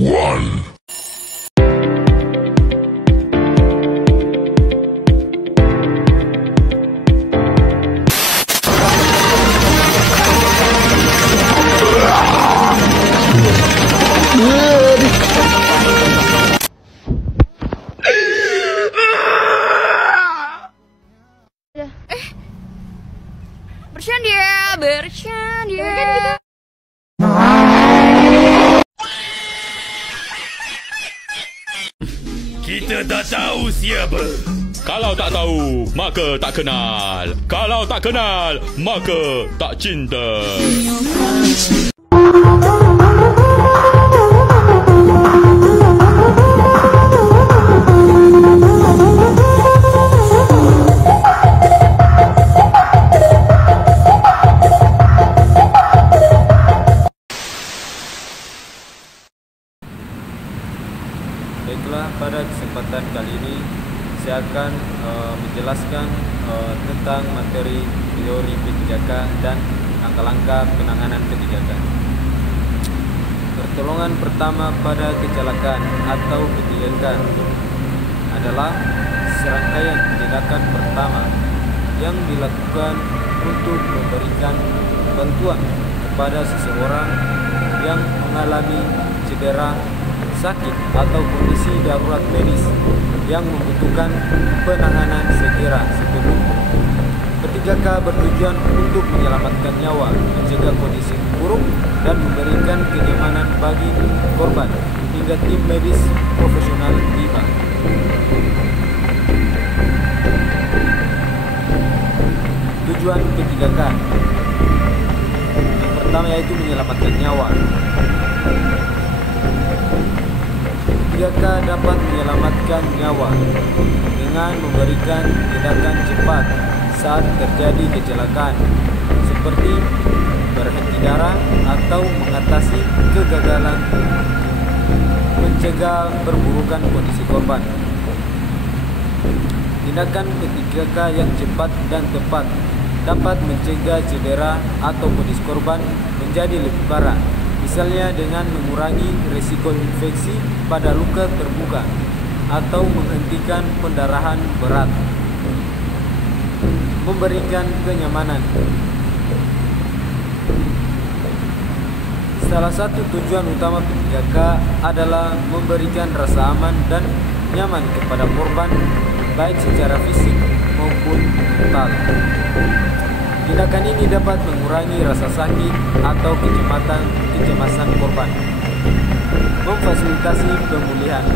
one. Bercanda. Kita tak tahu siapa. Kalau tak tahu, maka tak kenal. Kalau tak kenal, maka tak cinta. Baiklah, pada kesempatan kali ini saya akan menjelaskan tentang materi teori P3K dan langkah-langkah penanganan P3K. Pertolongan pertama pada kecelakaan atau P3K adalah serangkaian tindakan pertama yang dilakukan untuk memberikan bantuan kepada seseorang yang mengalami cedera, sakit atau kondisi darurat medis yang membutuhkan penanganan segera sebelum. P3K bertujuan untuk menyelamatkan nyawa, mencegah kondisi buruk, dan memberikan kenyamanan bagi korban hingga tim medis profesional tiba. Tujuan P3K yang pertama yaitu menyelamatkan nyawa. P3K dapat menyelamatkan nyawa dengan memberikan tindakan cepat saat terjadi kecelakaan, seperti berhenti darah atau mengatasi kegagalan, mencegah perburukan kondisi korban. Tindakan P3K yang cepat dan tepat dapat mencegah cedera atau kondisi korban menjadi lebih parah, misalnya dengan mengurangi risiko infeksi pada luka terbuka atau menghentikan pendarahan berat, memberikan kenyamanan. Salah satu tujuan utama P3K adalah memberikan rasa aman dan nyaman kepada korban, baik secara fisik maupun mental. Tindakan ini dapat mengurangi rasa sakit atau kecemasan korban, memfasilitasi pemulihan.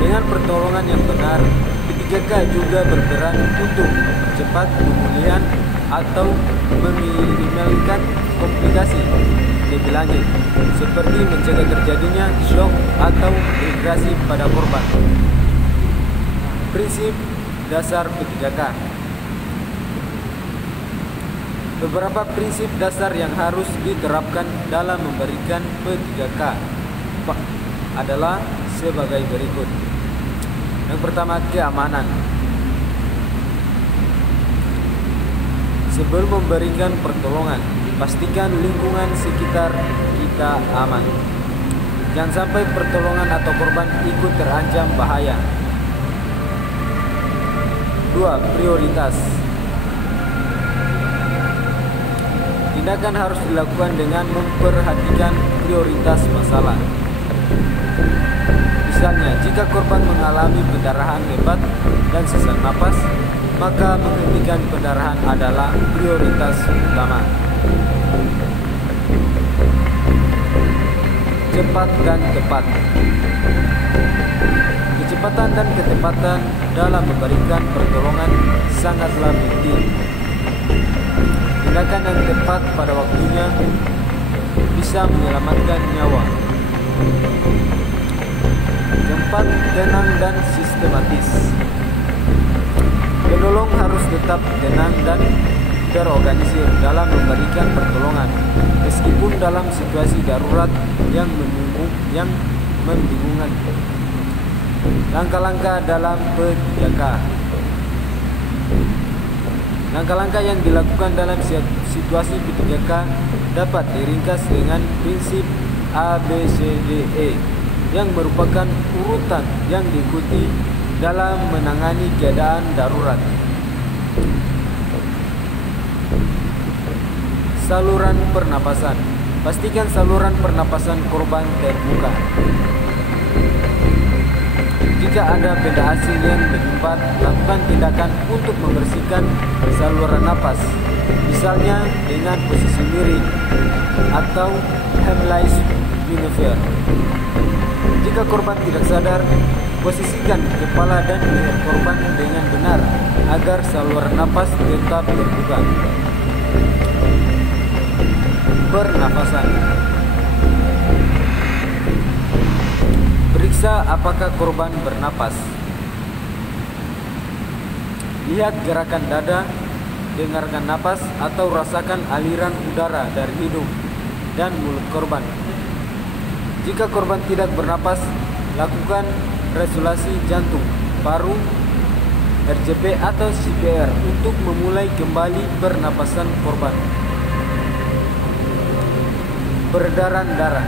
Dengan pertolongan yang benar, P3K juga berperan untuk cepat pemulihan atau meminimalkan komplikasi lebih lanjut, seperti mencegah terjadinya shock atau dehidrasi pada korban. Prinsip dasar P3K. Beberapa prinsip dasar yang harus diterapkan dalam memberikan P3K adalah sebagai berikut. Yang pertama, keamanan. Sebelum memberikan pertolongan, pastikan lingkungan sekitar kita aman. Jangan sampai pertolongan atau korban ikut terancam bahaya. 2. Prioritas. Tindakan harus dilakukan dengan memperhatikan prioritas masalah. Misalnya, jika korban mengalami pendarahan hebat dan sesak napas, maka menghentikan pendarahan adalah prioritas utama. Cepat dan tepat. Kecepatan dan ketepatan dalam memberikan pertolongan sangatlah penting. Tindakan yang tepat pada waktunya bisa menyelamatkan nyawa. Keempat, tenang dan sistematis. Penolong harus tetap tenang dan terorganisir dalam memberikan pertolongan, meskipun dalam situasi darurat yang membingungkan. Langkah-langkah dalam P3K. Langkah-langkah yang dilakukan dalam situasi P3K dapat diringkas dengan prinsip A, B, C, D, E yang merupakan urutan yang diikuti dalam menangani keadaan darurat. Saluran pernapasan. Pastikan saluran pernapasan korban terbuka. Jika ada benda asing yang menyumbat, lakukan tindakan untuk membersihkan saluran napas, misalnya dengan posisi miring atau Heimlich maneuver. Jika korban tidak sadar, posisikan kepala dan leher korban dengan benar agar saluran napas tetap terbuka. Pernafasan. Periksa apakah korban bernapas. Lihat gerakan dada, dengarkan napas atau rasakan aliran udara dari hidung dan mulut korban. Jika korban tidak bernapas, lakukan restorasi jantung, paru, RCP atau CPR untuk memulai kembali pernapasan korban. Peredaran darah.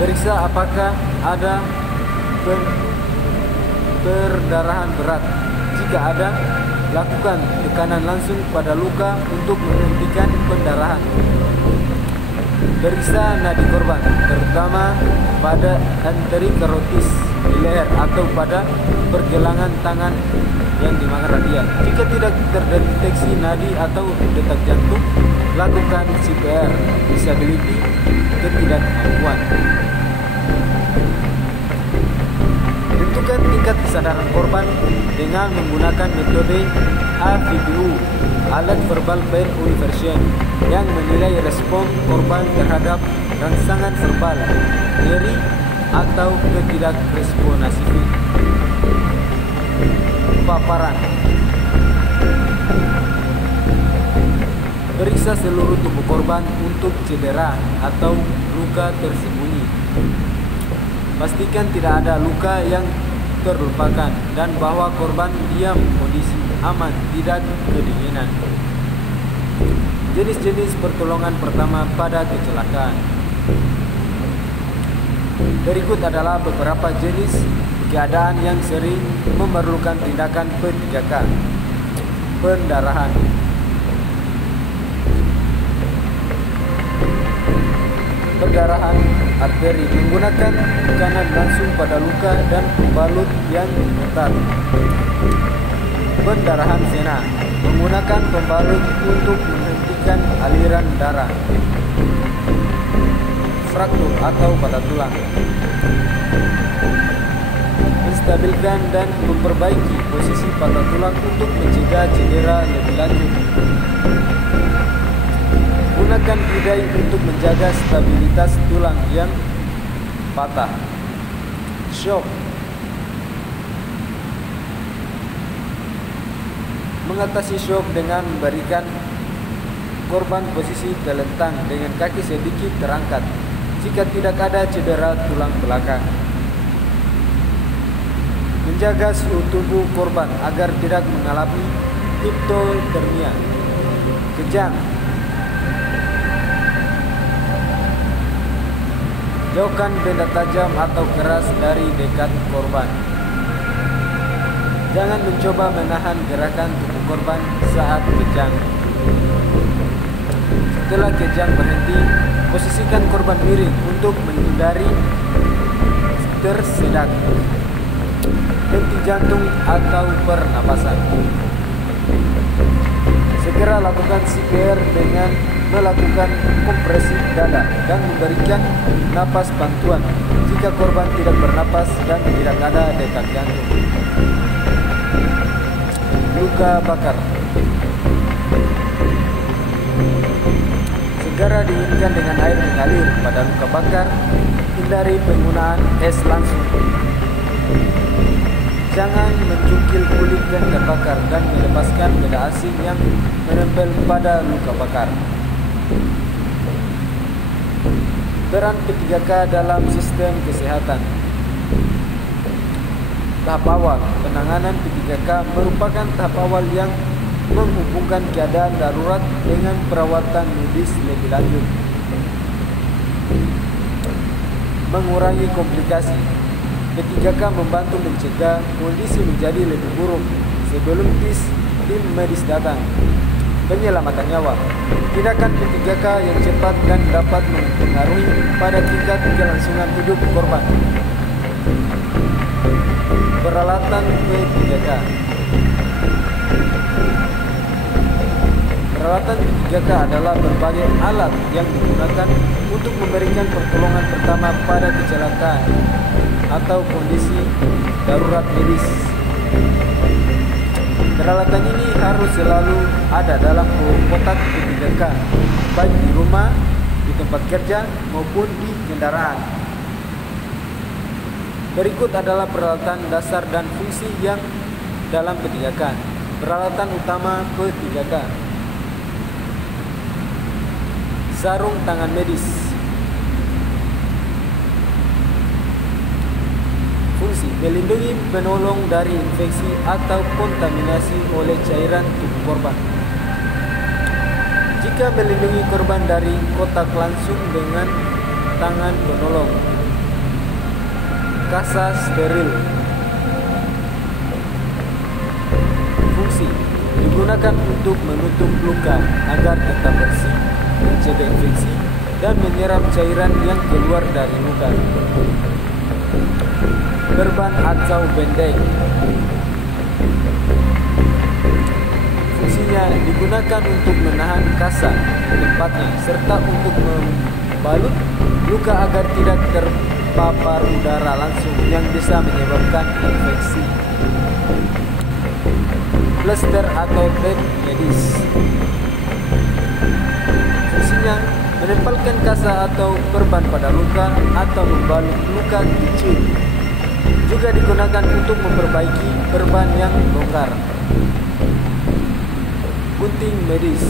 Periksa apakah ada perdarahan berat. Jika ada, lakukan tekanan langsung pada luka untuk menghentikan pendarahan. Periksa nadi korban, terutama pada anterikarotis di leher atau pada pergelangan tangan yang dimakan radial. Jika tidak terdeteksi nadi atau detak jantung, lakukan CPR, disability, ketidakmampuan. Tentukan tingkat kesadaran korban dengan menggunakan metode AVPU, Alat Verbal Pain Inversion, yang menilai respon korban terhadap rangsangan verbal, nyeri, atau ketidakresponasif. Paparan. Periksa seluruh tubuh korban untuk cedera atau luka tersembunyi. Pastikan tidak ada luka yang terlupakan dan bahwa korban diam kondisi aman, tidak kedinginan. Jenis-jenis pertolongan pertama pada kecelakaan. Berikut adalah beberapa jenis keadaan yang sering memerlukan tindakan P3K. Pendarahan. Perdarahan arteri menggunakan tekanan langsung pada luka dan pembalut yang ketat. Pendarahan vena menggunakan pembalut untuk menghentikan aliran darah. Fraktur atau patah tulang. Menstabilkan dan memperbaiki posisi patah tulang untuk mencegah cedera lebih lanjut. Gunakan pidai untuk menjaga stabilitas tulang yang patah. Shock. Mengatasi shock dengan memberikan korban posisi telentang dengan kaki sedikit terangkat jika tidak ada cedera tulang belakang. Menjaga suhu tubuh korban agar tidak mengalami hipotermia. Kejang. Jauhkan benda tajam atau keras dari dekat korban. Jangan mencoba menahan gerakan tubuh korban saat kejang. Setelah kejang berhenti, posisikan korban miring untuk menghindari tersedak, henti jantung atau pernapasan. Segera lakukan CPR dengan melakukan kompresi dada dan memberikan napas bantuan jika korban tidak bernapas dan tidak ada detak jantung. Luka bakar. Segera dinginkan dengan air mengalir pada luka bakar. Hindari penggunaan es langsung. Jangan mencungkil kulit yang terbakar dan melepaskan benda asing yang menempel pada luka bakar. Peran P3K dalam sistem kesehatan. Tahap awal penanganan P3K merupakan tahap awal yang menghubungkan keadaan darurat dengan perawatan medis lebih lanjut. Mengurangi komplikasi. P3K membantu mencegah kondisi menjadi lebih buruk sebelum tim medis datang. Penyelamatan nyawa. Tindakan P3K yang cepat dan dapat mempengaruhi pada tingkat kelangsungan hidup korban. Peralatan P3K. Peralatan P3K adalah berbagai alat yang digunakan untuk memberikan pertolongan pertama pada kecelakaan atau kondisi darurat medis. Peralatan ini harus selalu ada dalam kotak P3K, baik di rumah, di tempat kerja, maupun di kendaraan. Berikut adalah peralatan dasar dan fungsi yang dalam P3K. Peralatan utama P3K. Sarung tangan medis. Fungsi melindungi penolong dari infeksi atau kontaminasi oleh cairan tubuh korban. Jika melindungi korban dari kontak langsung dengan tangan penolong. Kasa steril. Fungsi digunakan untuk menutup luka agar tetap bersih, mencegah infeksi, dan menyerap cairan yang keluar dari luka. Perban atau bendeng. Fungsinya digunakan untuk menahan kasa di tempatnya serta untuk membalut luka agar tidak terpapar udara langsung yang bisa menyebabkan infeksi. Plester atau tape medis. Fungsinya menempelkan kasa atau perban pada luka atau membalut luka kecil. Juga digunakan untuk memperbaiki perban yang longgar. Gunting medis.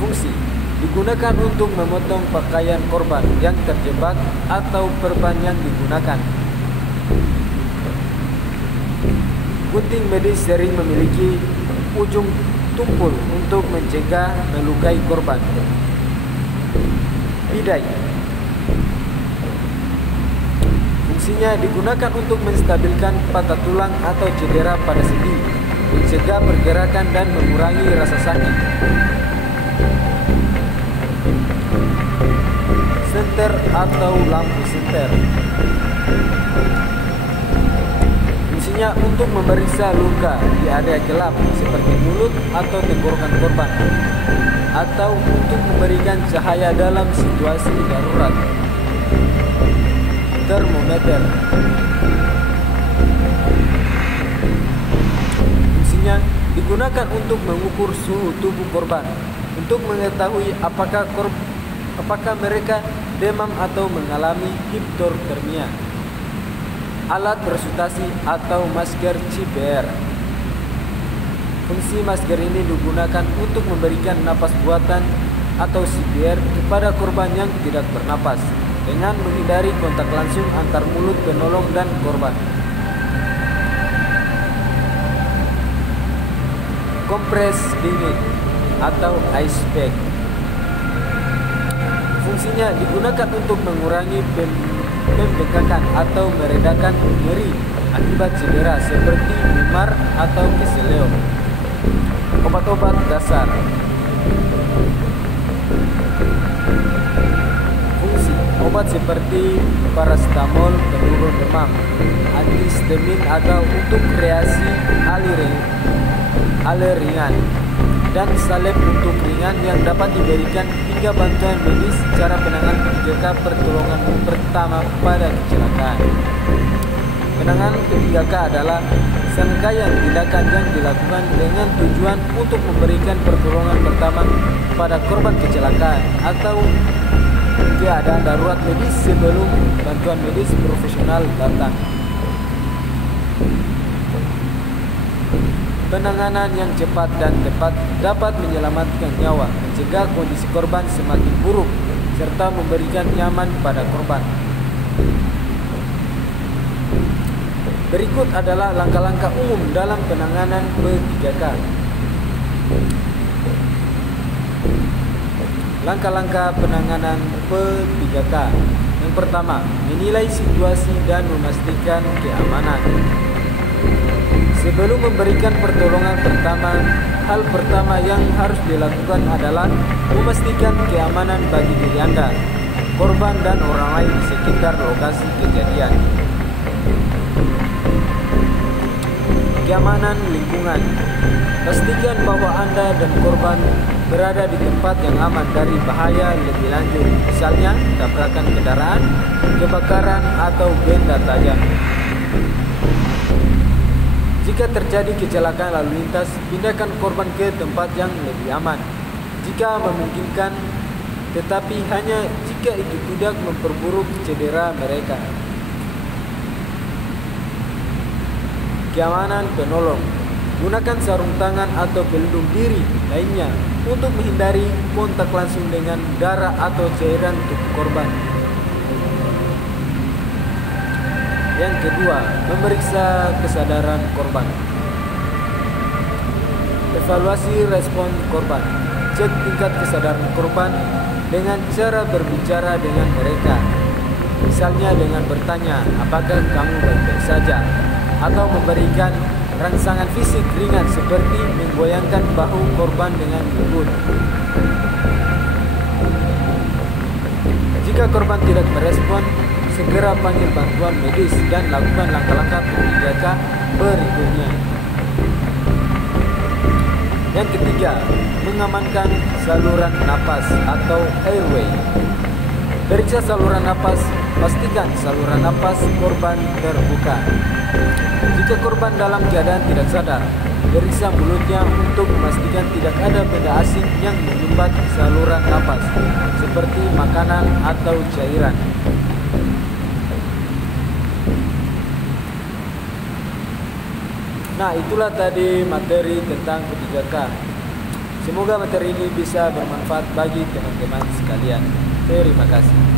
Fungsi digunakan untuk memotong pakaian korban yang terjebak atau perban yang digunakan. Gunting medis sering memiliki ujung tumpul untuk mencegah melukai korban. Bidai. Fungsinya digunakan untuk menstabilkan patah tulang atau cedera pada sendi, mencegah pergerakan dan mengurangi rasa sakit. Senter atau lampu senter. Fungsinya untuk memeriksa luka di area gelap seperti mulut atau tenggorokan korban, atau untuk memberikan cahaya dalam situasi darurat. Termometer. Fungsinya digunakan untuk mengukur suhu tubuh korban untuk mengetahui apakah mereka demam atau mengalami hipotermia. Alat resusitasi atau masker CPR. Fungsi masker ini digunakan untuk memberikan napas buatan atau CPR kepada korban yang tidak bernapas, dengan menghindari kontak langsung antar mulut penolong dan korban. Kompres dingin atau ice pack. Fungsinya digunakan untuk mengurangi pembengkakan atau meredakan nyeri akibat cedera seperti memar atau keseleo. Obat-obat dasar. Obat seperti paracetamol penurun demam, antihistamin atau untuk reaksi ringan, dan salep untuk ringan yang dapat diberikan hingga bantuan medis secara penanganan P3K pertolongan pertama pada kecelakaan. Penanganan P3K adalah serangkaian tindakan yang dilakukan dengan tujuan untuk memberikan pertolongan pertama pada korban kecelakaan atau keadaan darurat medis sebelum bantuan medis profesional datang. Penanganan yang cepat dan tepat dapat menyelamatkan nyawa, mencegah kondisi korban semakin buruk, serta memberikan nyaman pada korban. Berikut adalah langkah-langkah umum dalam penanganan P3K. Langkah-langkah penanganan P3K. Yang pertama, menilai situasi dan memastikan keamanan. Sebelum memberikan pertolongan pertama, hal pertama yang harus dilakukan adalah memastikan keamanan bagi diri Anda, korban dan orang lain di sekitar lokasi kejadian. Keamanan lingkungan. Pastikan bahwa Anda dan korban berada di tempat yang aman dari bahaya lebih lanjut, misalnya tabrakan kendaraan, kebakaran, atau benda tajam. Jika terjadi kecelakaan lalu lintas, pindahkan korban ke tempat yang lebih aman jika memungkinkan, tetapi hanya jika itu tidak memperburuk cedera mereka. Keamanan penolong. Gunakan sarung tangan atau pelindung diri lainnya untuk menghindari kontak langsung dengan darah atau cairan tubuh korban. Yang kedua, memeriksa kesadaran korban. Evaluasi respon korban. Cek tingkat kesadaran korban dengan cara berbicara dengan mereka. Misalnya dengan bertanya, apakah kamu baik-baik saja? Atau memberikan rangsangan fisik ringan seperti menggoyangkan bahu korban dengan lembut. Jika korban tidak merespon, segera panggil bantuan medis dan lakukan langkah-langkah P3K berikutnya. Yang ketiga, mengamankan saluran napas atau airway. Periksa saluran napas, pastikan saluran napas korban terbuka. Jika korban dalam keadaan tidak sadar, periksa mulutnya untuk memastikan tidak ada benda asing yang menyumbat saluran napas, seperti makanan atau cairan. Nah, itulah tadi materi tentang P3K. Semoga materi ini bisa bermanfaat bagi teman-teman sekalian. Terima kasih.